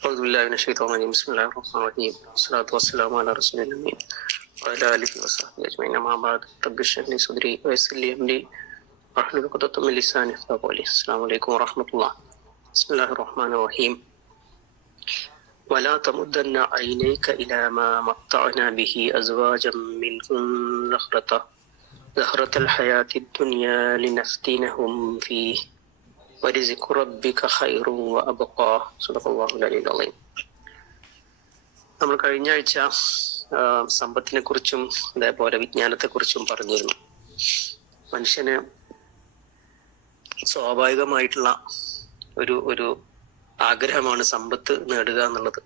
أعوذ بالله من الشيطان الرجيم. بسم الله الرحمن الرحيم. والصلاة والسلام على رسول الله وعلى آله وصحبه أجمعين. أما بعد رب اشرح لي صدري ويسر لي أمري. واحلل عقدة من لساني يفقهوا قولي. السلام عليكم ورحمة الله. بسم الله الرحمن الرحيم. ولا تمدن عينيك إلى ما متعنا به أزواجا منهم زهرة زهرة الحياة الدنيا لنفتنهم فيه. നമ്മൾ കഴിഞ്ഞ ആഴ്ച സമ്പത്തിനെ കുറിച്ചും അതേപോലെ വിജ്ഞാനത്തെ കുറിച്ചും പറഞ്ഞിരുന്നു. മനുഷ്യന് സ്വാഭാവികമായിട്ടുള്ള ഒരു ഒരു ആഗ്രഹമാണ് സമ്പത്ത് നേടുക എന്നുള്ളത്.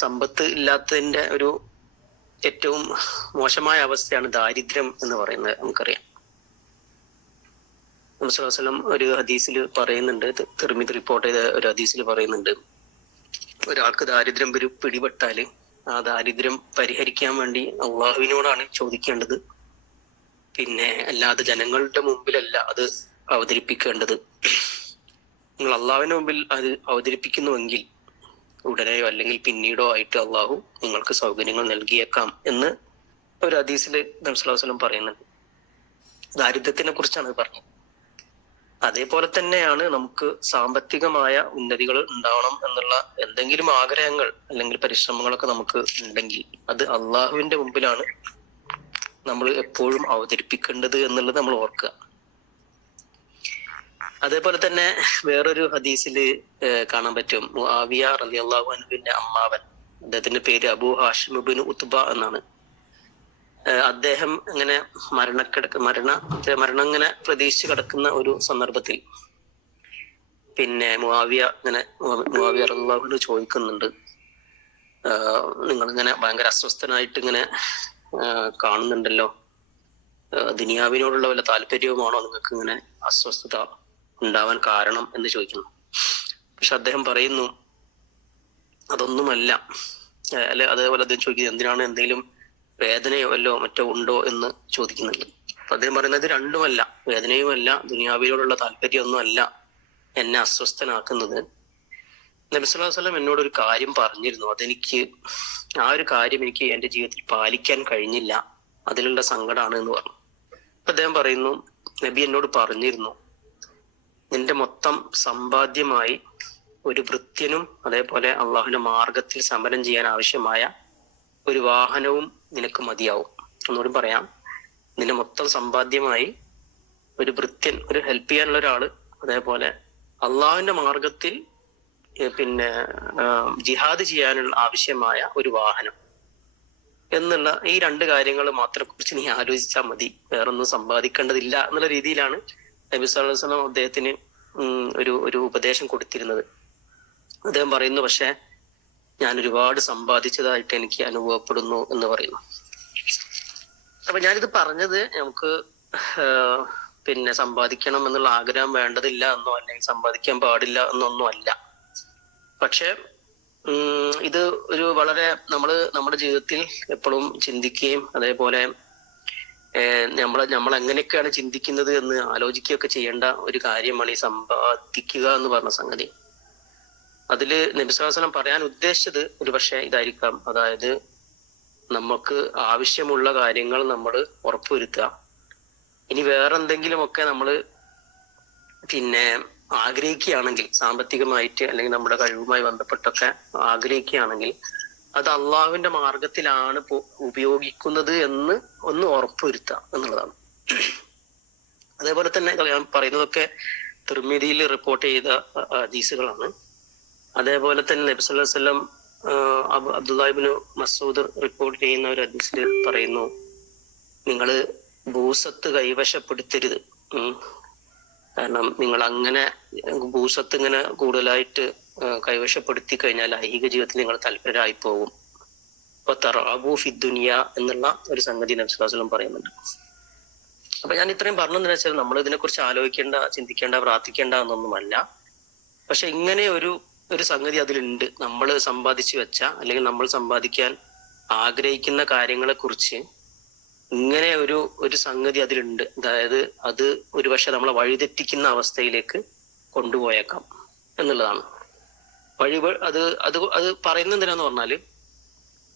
സമ്പത്ത് ഇല്ലാത്തതിന്റെ ഒരു ഏറ്റവും മോശമായ അവസ്ഥയാണ് ദാരിദ്ര്യം എന്ന് പറയുന്നത് നമുക്കറിയാം. വസല്ലം ഒരു ഹദീസിൽ പറയുന്നുണ്ട്. തെർമിത് റിപ്പോർട്ട് ചെയ്ത ഒരു ഹദീസിൽ പറയുന്നുണ്ട്. ഒരാൾക്ക് ദാരിദ്ര്യം ഒരു പിടിപെട്ടാൽ ആ ദാരിദ്ര്യം പരിഹരിക്കാൻ വേണ്ടി അള്ളാഹുവിനോടാണ് ചോദിക്കേണ്ടത്. പിന്നെ അല്ലാതെ ജനങ്ങളുടെ മുമ്പിലല്ല അത് അവതരിപ്പിക്കേണ്ടത്. നിങ്ങൾ അള്ളാഹുവിന്റെ മുമ്പിൽ അത് അവതരിപ്പിക്കുന്നുവെങ്കിൽ ഉടനെയോ അല്ലെങ്കിൽ പിന്നീടോ ആയിട്ട് അള്ളാഹു നിങ്ങൾക്ക് സൗകര്യങ്ങൾ നൽകിയേക്കാം എന്ന് ഒരു ഹദീസിൽ നബ്സുല്ലാസ്ലം പറയുന്നുണ്ട്. ദാരിദ്ര്യത്തിനെ കുറിച്ചാണ് പറഞ്ഞത്. അതേപോലെ തന്നെയാണ് നമുക്ക് സാമ്പത്തികമായ ഉന്നതികൾ ഉണ്ടാവണം എന്നുള്ള എന്തെങ്കിലും ആഗ്രഹങ്ങൾ അല്ലെങ്കിൽ പരിശ്രമങ്ങളൊക്കെ നമുക്ക് ഉണ്ടെങ്കിൽ അത് അള്ളാഹുവിന്റെ മുമ്പിലാണ് നമ്മൾ എപ്പോഴും അവതരിപ്പിക്കേണ്ടത് എന്നുള്ളത് നമ്മൾ ഓർക്കുക. അതേപോലെ തന്നെ വേറൊരു ഹദീസിൽ കാണാൻ പറ്റും. ആവിയ റലി അള്ളാഹു അൻഹുവിന്റെ അമ്മാവൻ അദ്ദേഹത്തിന്റെ പേര് അബു ഹാഷിമുബിൻ ഉത്ബ എന്നാണ്. അദ്ദേഹം ഇങ്ങനെ മരണക്കിടക്ക് മരണ മരണം ഇങ്ങനെ പ്രതീക്ഷിച്ച് കിടക്കുന്ന ഒരു സന്ദർഭത്തിൽ പിന്നെ മുവാവിയ ഇങ്ങനെ മുവാവിയ റളിയല്ലാഹു ചോദിക്കുന്നുണ്ട്. നിങ്ങൾ ഇങ്ങനെ ഭയങ്കര അസ്വസ്ഥനായിട്ട് ഇങ്ങനെ കാണുന്നുണ്ടല്ലോ. ദുനിയാവിനോടുള്ള വല്ല താല്പര്യവുമാണോ നിങ്ങൾക്ക് ഇങ്ങനെ അസ്വസ്ഥത ഉണ്ടാവാൻ കാരണം എന്ന് ചോദിക്കുന്നു. പക്ഷെ അദ്ദേഹം പറയുന്നു അതൊന്നുമല്ല. അല്ലെ അതേപോലെ അദ്ദേഹം ചോദിക്കുന്നത് എന്തിനാണ് എന്തെങ്കിലും വേദനയോ അല്ലോ മറ്റോ ഉണ്ടോ എന്ന് ചോദിക്കുന്നുണ്ട്. അപ്പൊ അദ്ദേഹം പറയുന്നത് രണ്ടുമല്ല. വേദനയുമല്ല ദുനിയാവിനോടുള്ള താല്പര്യമൊന്നും അല്ല എന്നെ അസ്വസ്ഥനാക്കുന്നത്. നബി സ്വല്ലല്ലാഹു എന്നോട് ഒരു കാര്യം പറഞ്ഞിരുന്നു. അതെനിക്ക് ആ ഒരു കാര്യം എനിക്ക് എന്റെ ജീവിതത്തിൽ പാലിക്കാൻ കഴിഞ്ഞില്ല. അതിലുള്ള സങ്കടമാണ് എന്ന് പറഞ്ഞു. അപ്പൊ അദ്ദേഹം പറയുന്നു നബി എന്നോട് പറഞ്ഞിരുന്നു നിന്റെ മൊത്തം സമ്പാദ്യമായി ഒരു വൃത്യനും അതേപോലെ അള്ളാഹുവിന്റെ മാർഗത്തിൽ സമരം ചെയ്യാൻ ആവശ്യമായ ഒരു വാഹനവും നിനക്ക് മതിയാവും. എന്നോട് പറയാം. നിന്റെ മൊത്തം സമ്പാദ്യമായി ഒരു ഭൃത്യൻ ഒരു ഹെൽപ്പ് ചെയ്യാനുള്ള ഒരാൾ അതേപോലെ അള്ളാഹുവിന്റെ മാർഗത്തിൽ പിന്നെ ജിഹാദ് ചെയ്യാനുള്ള ആവശ്യമായ ഒരു വാഹനം എന്നുള്ള ഈ രണ്ട് കാര്യങ്ങൾ മാത്രം കുറിച്ച് നീ ആലോചിച്ചാൽ മതി. വേറൊന്നും സമ്പാദിക്കേണ്ടതില്ല എന്നുള്ള രീതിയിലാണ് നബി വസല്ലം അദ്ദേഹത്തിന് ഒരു ഒരു ഉപദേശം കൊടുത്തിരുന്നത്. അദ്ദേഹം പറയുന്നു പക്ഷെ ഞാൻ ഒരുപാട് സമ്പാദിച്ചതായിട്ട് എനിക്ക് അനുഭവപ്പെടുന്നു എന്ന് പറയുന്നു. അപ്പൊ ഞാനിത് പറഞ്ഞത് നമുക്ക് പിന്നെ സമ്പാദിക്കണം എന്നുള്ള ആഗ്രഹം വേണ്ടതില്ല എന്നോ അല്ലെങ്കിൽ സമ്പാദിക്കാൻ പാടില്ല എന്നൊന്നും അല്ല. പക്ഷെ ഇത് ഒരു വളരെ നമ്മൾ നമ്മുടെ ജീവിതത്തിൽ എപ്പോഴും ചിന്തിക്കുകയും അതേപോലെ നമ്മൾ നമ്മൾ എങ്ങനെയൊക്കെയാണ് ചിന്തിക്കുന്നത് എന്ന് ആലോചിക്കുകയൊക്കെ ചെയ്യേണ്ട ഒരു കാര്യമാണ് ഈ സമ്പാദിക്കുക എന്ന് പറഞ്ഞ സംഗതി. അതിൽ നബിസ്വലം പറയാൻ ഉദ്ദേശിച്ചത് ഒരു പക്ഷേ ഇതായിരിക്കാം. അതായത് നമുക്ക് ആവശ്യമുള്ള കാര്യങ്ങൾ നമ്മൾ ഉറപ്പുവരുത്തുക. ഇനി വേറെന്തെങ്കിലുമൊക്കെ നമ്മൾ പിന്നെ ആഗ്രഹിക്കുകയാണെങ്കിൽ സാമ്പത്തികമായിട്ട് അല്ലെങ്കിൽ നമ്മുടെ കഴിവുമായി ബന്ധപ്പെട്ടൊക്കെ ആഗ്രഹിക്കുകയാണെങ്കിൽ അത് അള്ളാഹുവിന്റെ മാർഗത്തിലാണ് ഉപയോഗിക്കുന്നത് എന്ന് ഒന്ന് ഉറപ്പുവരുത്തുക എന്നുള്ളതാണ്. അതേപോലെ തന്നെ ഞാൻ പറയുന്നതൊക്കെ തിർമിതിയിൽ റിപ്പോർട്ട് ചെയ്ത ഹദീസുകളാണ്. അതേപോലെ തന്നെ നബി സല്ലല്ലാഹു അലൈഹി വസല്ലം ആഹ് അബ് അബ്ദുല്ലാഹിബ്നു മസൂദ് റിപ്പോർട്ട് ചെയ്യുന്ന ഒരു ഹദീസിൽ പറയുന്നു നിങ്ങൾ ഭൂസത്ത് കൈവശപ്പെടുത്തരുത്. കാരണം നിങ്ങൾ അങ്ങനെ ഭൂസത്ത് ഇങ്ങനെ കൂടുതലായിട്ട് കൈവശപ്പെടുത്തി കഴിഞ്ഞാൽ ഐഹിക ജീവിതത്തിൽ നിങ്ങൾ തൽപരരായി പോകും അപ്പൊ തറാബു ഫിദ്ദുനിയ എന്നുള്ള ഒരു സംഗതി നബി സല്ലല്ലാഹു പറയുന്നുണ്ട്. അപ്പൊ ഞാൻ ഇത്രയും പറഞ്ഞതെന്ന് വെച്ചാൽ നമ്മൾ ഇതിനെക്കുറിച്ച് ആലോചിക്കേണ്ട ചിന്തിക്കേണ്ട പ്രാർത്ഥിക്കേണ്ട എന്നൊന്നുമല്ല. പക്ഷെ ഇങ്ങനെ ഒരു ഒരു സംഗതി അതിലുണ്ട്. നമ്മൾ സമ്പാദിച്ചു വെച്ച അല്ലെങ്കിൽ നമ്മൾ സമ്പാദിക്കാൻ ആഗ്രഹിക്കുന്ന കാര്യങ്ങളെ കുറിച്ച് ഇങ്ങനെ ഒരു ഒരു സംഗതി അതിലുണ്ട്. അതായത് അത് ഒരുപക്ഷെ നമ്മളെ വഴിതെറ്റിക്കുന്ന അവസ്ഥയിലേക്ക് കൊണ്ടുപോയേക്കാം എന്നുള്ളതാണ്. വഴി അത് അത് അത് പറയുന്ന എന്തിനാന്ന് പറഞ്ഞാൽ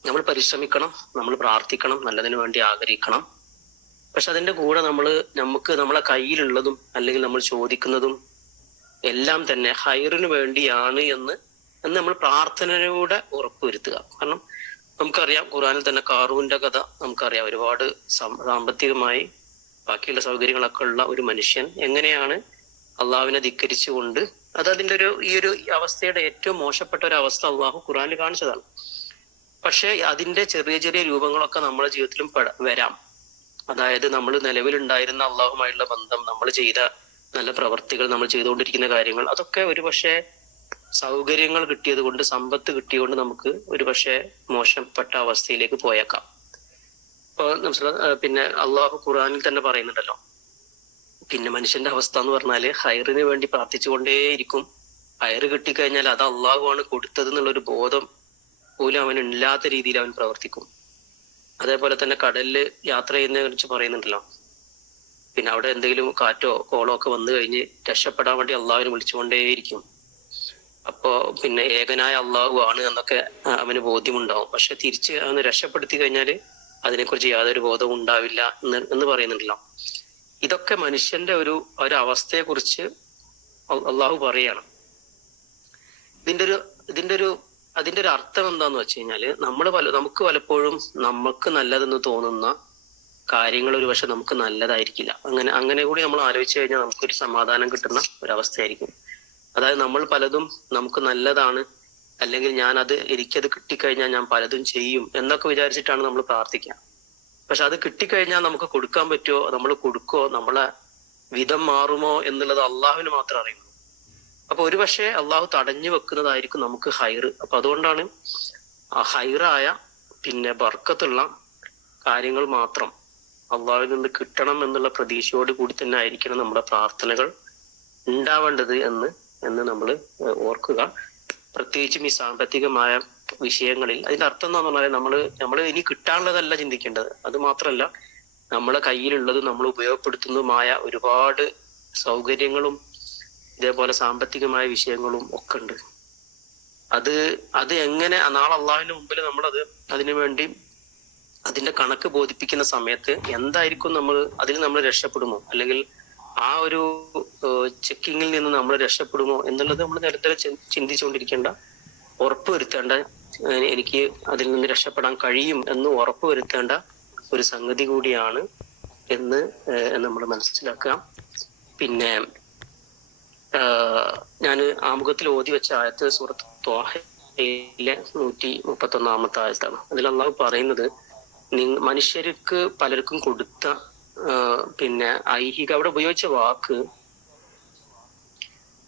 നമ്മൾ പരിശ്രമിക്കണം നമ്മൾ പ്രാർത്ഥിക്കണം നല്ലതിനു വേണ്ടി ആഗ്രഹിക്കണം. പക്ഷെ അതിന്റെ കൂടെ നമ്മൾ നമുക്ക് നമ്മളെ കയ്യിലുള്ളതും അല്ലെങ്കിൽ നമ്മൾ ചോദിക്കുന്നതും എല്ലാം തന്നെ ഹൈറിന് വേണ്ടിയാണ് എന്ന് എന്ന് നമ്മൾ പ്രാർത്ഥനയിലൂടെ ഉറപ്പുവരുത്തുക. കാരണം നമുക്കറിയാം ഖുറാനിൽ തന്നെ കാറൂന്റെ കഥ നമുക്കറിയാം. ഒരുപാട് സാമ്പത്തികമായി ബാക്കിയുള്ള സൗകര്യങ്ങളൊക്കെ ഉള്ള ഒരു മനുഷ്യൻ എങ്ങനെയാണ് അള്ളാഹുവിനെ ധിക്കരിച്ചുകൊണ്ട് അത് അതിന്റെ ഒരു ഈ ഒരു അവസ്ഥയുടെ ഏറ്റവും മോശപ്പെട്ട ഒരു അവസ്ഥ അള്ളാഹു ഖുറാനിൽ കാണിച്ചതാണ്. പക്ഷേ അതിന്റെ ചെറിയ ചെറിയ രൂപങ്ങളൊക്കെ നമ്മുടെ ജീവിതത്തിലും വരാം. അതായത് നമ്മൾ നിലവിലുണ്ടായിരുന്ന അള്ളാഹുമായുള്ള ബന്ധം നമ്മൾ ചെയ്ത നല്ല പ്രവർത്തികൾ നമ്മൾ ചെയ്തുകൊണ്ടിരിക്കുന്ന കാര്യങ്ങൾ. അതൊക്കെ ഒരു പക്ഷേ സൗകര്യങ്ങൾ കിട്ടിയത് കൊണ്ട് സമ്പത്ത് കിട്ടിയതുകൊണ്ട് നമുക്ക് ഒരു പക്ഷേ മോശപ്പെട്ട അവസ്ഥയിലേക്ക് പോയേക്കാം. ഇപ്പൊ നമുക്ക് പിന്നെ അള്ളാഹു ഖുറാനിൽ തന്നെ പറയുന്നുണ്ടല്ലോ. പിന്നെ മനുഷ്യന്റെ അവസ്ഥ എന്ന് പറഞ്ഞാൽ ഹയറിന് വേണ്ടി പ്രാർത്ഥിച്ചുകൊണ്ടേയിരിക്കും. ഹയർ കിട്ടിക്കഴിഞ്ഞാൽ അത് അള്ളാഹുവാണ് കൊടുത്തത് എന്നുള്ളൊരു ബോധം പോലും അവന് ഇല്ലാത്ത രീതിയിൽ അവൻ പ്രവർത്തിക്കും. അതേപോലെ തന്നെ കടലിൽ യാത്ര ചെയ്യുന്നതിനെ കുറിച്ച് പറയുന്നുണ്ടല്ലോ. പിന്നെ അവിടെ എന്തെങ്കിലും കാറ്റോ കോളോ ഒക്കെ വന്നു കഴിഞ്ഞ് രക്ഷപ്പെടാൻ വേണ്ടി അള്ളാഹുവിനെ വിളിച്ചുകൊണ്ടേയിരിക്കും. അപ്പോ പിന്നെ ഏകനായ അള്ളാഹു ആണ് എന്നൊക്കെ അവന് ബോധ്യമുണ്ടാവും. പക്ഷെ തിരിച്ച് അവന് രക്ഷപ്പെടുത്തി കഴിഞ്ഞാൽ അതിനെക്കുറിച്ച് യാതൊരു ബോധവും ഉണ്ടാവില്ല എന്ന് എന്ന് പറയുന്നുണ്ടല്ലോ. ഇതൊക്കെ മനുഷ്യന്റെ ഒരു ഒരു അവസ്ഥയെ കുറിച്ച് അള്ളാഹു പറയാണ്. ഇതിന്റെ ഒരു ഇതിന്റെ ഒരു അതിന്റെ ഒരു അർത്ഥം എന്താന്ന് വെച്ച് കഴിഞ്ഞാൽ നമ്മൾ പല നമുക്ക് പലപ്പോഴും നമുക്ക് നല്ലതെന്ന് തോന്നുന്ന കാര്യങ്ങൾ ഒരു പക്ഷെ നമുക്ക് നല്ലതായിരിക്കില്ല. അങ്ങനെ അങ്ങനെ കൂടി നമ്മൾ ആലോചിച്ച് കഴിഞ്ഞാൽ നമുക്കൊരു സമാധാനം കിട്ടുന്ന ഒരവസ്ഥയായിരിക്കും. അതായത് നമ്മൾ പലതും നമുക്ക് നല്ലതാണ് അല്ലെങ്കിൽ ഞാൻ അത് എനിക്കത് കിട്ടിക്കഴിഞ്ഞാൽ ഞാൻ പലതും ചെയ്യും എന്നൊക്കെ വിചാരിച്ചിട്ടാണ് നമ്മൾ പ്രാർത്ഥിക്കുക. പക്ഷെ അത് കിട്ടിക്കഴിഞ്ഞാൽ നമുക്ക് കൊടുക്കാൻ പറ്റുമോ? നമ്മൾ കൊടുക്കോ നമ്മളെ വിധം മാറുമോ എന്നുള്ളത് അള്ളാഹുവിന് മാത്രം അറിയുള്ളൂ. അപ്പൊ ഒരു പക്ഷേ അള്ളാഹു തടഞ്ഞു വെക്കുന്നതായിരിക്കും നമുക്ക് ഹൈർ അപ്പൊ അതുകൊണ്ടാണ് ഹൈറായ പിന്നെ ബർക്കത്തുള്ള കാര്യങ്ങൾ മാത്രം അള്ളാഹുവിൽ നിന്ന് കിട്ടണം എന്നുള്ള പ്രതീക്ഷയോട് കൂടി തന്നെ ആയിരിക്കണം നമ്മുടെ പ്രാർത്ഥനകൾ ഉണ്ടാവേണ്ടത് എന്ന് എന്ന് നമ്മൾ ഓർക്കുക. പ്രത്യേകിച്ചും ഈ സാമ്പത്തികമായ വിഷയങ്ങളിൽ. അതിന്റെ അർത്ഥം എന്താന്ന് പറഞ്ഞാൽ നമ്മൾ നമ്മൾ ഇനി കിട്ടാനുള്ളതല്ല ചിന്തിക്കേണ്ടത്. അത് മാത്രമല്ല നമ്മളെ കയ്യിലുള്ളതും നമ്മൾ ഉപയോഗപ്പെടുത്തുന്നതുമായ ഒരുപാട് സൗകര്യങ്ങളും ഇതേപോലെ സാമ്പത്തികമായ വിഷയങ്ങളും ഒക്കെ ഉണ്ട്. അത് അത് എങ്ങനെ നാളെ അള്ളാഹുവിന്റെ മുമ്പിൽ നമ്മളത് അതിനു വേണ്ടി അതിന്റെ കണക്ക് ബോധിപ്പിക്കുന്ന സമയത്ത് എന്തായിരിക്കും നമ്മൾ അതിൽ നമ്മൾ രക്ഷപ്പെടുമോ? അല്ലെങ്കിൽ ആ ഒരു ചെക്കിങ്ങിൽ നിന്ന് നമ്മൾ രക്ഷപ്പെടുമോ എന്നുള്ളത് നമ്മൾ നിരന്തരം ചിന്തിച്ചുകൊണ്ടിരിക്കേണ്ട ഉറപ്പ് വരുത്തേണ്ട എനിക്ക് അതിൽ നിന്ന് രക്ഷപ്പെടാൻ കഴിയും എന്ന് ഉറപ്പ് വരുത്തേണ്ട ഒരു സംഗതി കൂടിയാണ് എന്ന് നമ്മൾ മനസ്സിലാക്കുക. പിന്നെ ഞാൻ ആമുഖത്തിൽ ഓതി വെച്ച ആയത്ത് സുഹൃത്ത് ത്വാഹയിലെ നൂറ്റി മുപ്പത്തി ഒന്നാമത്തെ ആയത്താണ്. അതിൽ അള്ളാഹു പറയുന്നത് മനുഷ്യർക്ക് പലർക്കും കൊടുത്ത പിന്നെ ഐഹിക അവിടെ ഉപയോഗിച്ച വാക്ക്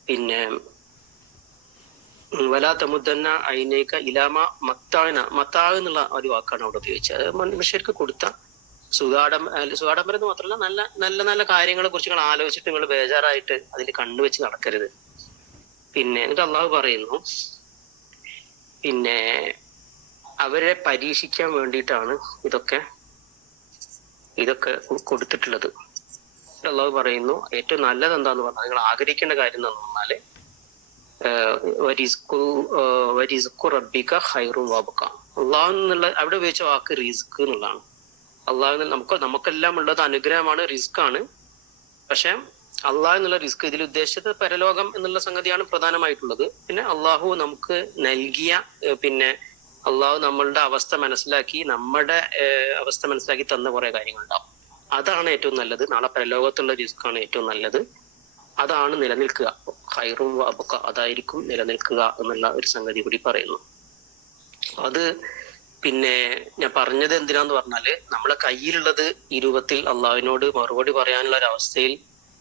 പിന്നെ വലാ തമുദ്ദന്ന ഐനേക്ക ഇലാമ മത്താന മത്താവ് എന്നുള്ള ഒരു വാക്കാണ് അവിടെ ഉപയോഗിച്ചത്. മനുഷ്യർക്ക് കൊടുത്ത സുഖാടം സുഖാഡംബരം എന്ന് മാത്രമല്ല നല്ല നല്ല നല്ല കാര്യങ്ങളെ കുറിച്ച് നിങ്ങൾ ആലോചിച്ചിട്ട് നിങ്ങൾ ബേജാറായിട്ട് അതിൽ കണ്ണുവെച്ച് നടക്കരുത്. പിന്നെ എന്നിട്ട് അള്ളാഹു പറയുന്നു പിന്നെ അവരെ പരീക്ഷിക്കാൻ വേണ്ടിയിട്ടാണ് ഇതൊക്കെ ഇതൊക്കെ കൊടുത്തിട്ടുള്ളത്. അള്ളാഹു പറയുന്നു ഏറ്റവും നല്ലത് എന്താന്ന് പറഞ്ഞാൽ നിങ്ങൾ ആഗ്രഹിക്കേണ്ട കാര്യം എന്താന്ന് പറഞ്ഞാൽ വരിസ്കു റബ്ബിക ഹൈറും വാബക്ക അള്ളാഹു അവിടെ ഉപയോഗിച്ച വാക്ക് റിസ്ക് എന്നുള്ളതാണ്. അള്ളാഹു നമുക്ക് നമുക്കെല്ലാം ഉള്ളത് അനുഗ്രഹമാണ് റിസ്ക് ആണ്. പക്ഷെ അള്ളാഹ് എന്നുള്ള റിസ്ക് ഇതിൽ ഉദ്ദേശിച്ചത് പരലോകം എന്നുള്ള സംഗതിയാണ് പ്രധാനമായിട്ടുള്ളത്. പിന്നെ അള്ളാഹു നമുക്ക് നൽകിയ പിന്നെ അള്ളാഹു നമ്മളുടെ അവസ്ഥ മനസ്സിലാക്കി നമ്മുടെ അവസ്ഥ മനസ്സിലാക്കി തന്ന കുറെ കാര്യങ്ങളുണ്ടാവും. അതാണ് ഏറ്റവും നല്ലത്. നാളെ പരലോകത്തുള്ള ആണ് ഏറ്റവും നല്ലത്. അതാണ് നിലനിൽക്കുക. ഹൈറും വാബക്ക അതായിരിക്കും നിലനിൽക്കുക എന്നുള്ള ഒരു സംഗതി കൂടി പറയുന്നു. അത് പിന്നെ ഞാൻ പറഞ്ഞത് എന്തിനാന്ന് പറഞ്ഞാൽ നമ്മളെ കയ്യിലുള്ളത് ഈ രൂപത്തിൽ അള്ളാഹുവിനോട് മറുപടി പറയാനുള്ള ഒരു അവസ്ഥയിൽ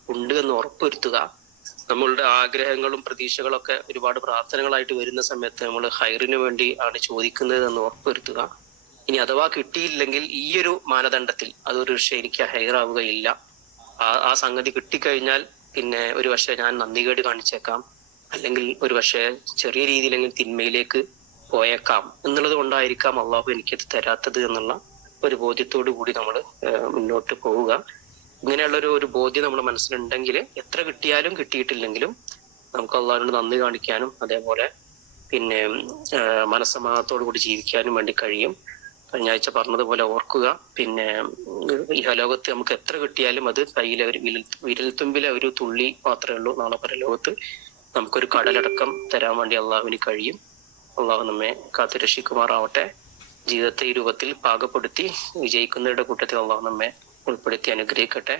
ഉണ്ട് എന്ന് ഉറപ്പുവരുത്തുക. നമ്മളുടെ ആഗ്രഹങ്ങളും പ്രതീക്ഷകളൊക്കെ ഒരുപാട് പ്രാർത്ഥനകളായിട്ട് വരുന്ന സമയത്ത് നമ്മൾ ഹൈറിന് വേണ്ടി ആണ് ചോദിക്കുന്നത് എന്ന് ഉറപ്പുവരുത്തുക. ഇനി അഥവാ കിട്ടിയില്ലെങ്കിൽ ഈ ഒരു മാനദണ്ഡത്തിൽ അതൊരു പക്ഷേ എനിക്ക് ഹൈറാവുകയില്ല. ആ സംഗതി കിട്ടിക്കഴിഞ്ഞാൽ പിന്നെ ഒരു പക്ഷേ ഞാൻ നന്ദികേട് കാണിച്ചേക്കാം. അല്ലെങ്കിൽ ഒരു പക്ഷേ ചെറിയ രീതിയിലെങ്കിലും തിന്മയിലേക്ക് പോയേക്കാം. എന്നുള്ളത് കൊണ്ടായിരിക്കാം അള്ളാഹു എനിക്കത് തരാത്തത് എന്നുള്ള ഒരു ബോധ്യത്തോടു കൂടി നമ്മൾ മുന്നോട്ട് പോവുക. ഇങ്ങനെയുള്ള ഒരു ബോധ്യം നമ്മുടെ മനസ്സിലുണ്ടെങ്കിൽ എത്ര കിട്ടിയാലും കിട്ടിയിട്ടില്ലെങ്കിലും നമുക്ക് അള്ളാഹിനോട് നന്ദി കാണിക്കാനും അതേപോലെ പിന്നെ മനസ്സമാധാനത്തോടു കൂടി ജീവിക്കാനും വേണ്ടി കഴിയും. കഴിഞ്ഞാഴ്ച പറഞ്ഞതുപോലെ ഓർക്കുക. പിന്നെ ഇഹലോകത്ത് നമുക്ക് എത്ര കിട്ടിയാലും അത് കയ്യിലെ ഒരു വിരൽ വിരൽത്തുമ്പിലെ ഒരു തുള്ളി മാത്രമേ ഉള്ളൂ നാളെ പരലോകത്ത്. നമുക്കൊരു കടലടക്കം തരാൻ വേണ്ടി അള്ളാഹുവിന് കഴിയും. അള്ളാഹു നമ്മെ കാത്തു രക്ഷിക്കുമാറാവട്ടെ ജീവിതത്തെ ഈ രൂപത്തിൽ പാകപ്പെടുത്തി വിജയിക്കുന്നവരുടെ കൂട്ടത്തിൽ അള്ളാഹു നമ്മെ ഉൾപ്പെടുത്തി അനുഗ്രഹിക്കട്ടെ.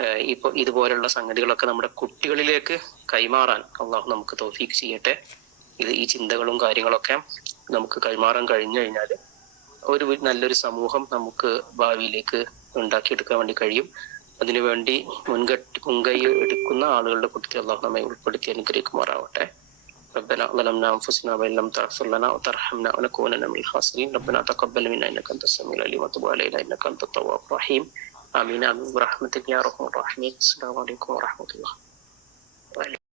ഇപ്പോൾ ഇപ്പൊ ഇതുപോലുള്ള സംഗതികളൊക്കെ നമ്മുടെ കുട്ടികളിലേക്ക് കൈമാറാൻ അള്ളാഹു നമുക്ക് തോഫീക്ക് ചെയ്യട്ടെ. ഇത് ഈ ചിന്തകളും കാര്യങ്ങളൊക്കെ നമുക്ക് കൈമാറാൻ കഴിഞ്ഞു കഴിഞ്ഞാൽ ഒരു നല്ലൊരു സമൂഹം നമുക്ക് ഭാവിയിലേക്ക് ഉണ്ടാക്കിയെടുക്കാൻ വേണ്ടി കഴിയും. അതിനുവേണ്ടി മുൻകട്ടി മുൻകൈ എടുക്കുന്ന ആളുകളുടെ കൂട്ടത്തിൽ അള്ളാഹു നമ്മെ ഉൾപ്പെടുത്തി അനുഗ്രഹിക്കുമാറാവട്ടെ. ربنا ظلمنا أنفسنا وإن لم تغفر لنا وترحمنا ونكونن من الخاسرين. ربنا تقبل منا إنك أنت السميع العليم. وتب علينا إنك أنت التواب الرحيم. آمين آمين. برحمتك يا أرحم الراحمين. السلام عليكم ورحمة الله.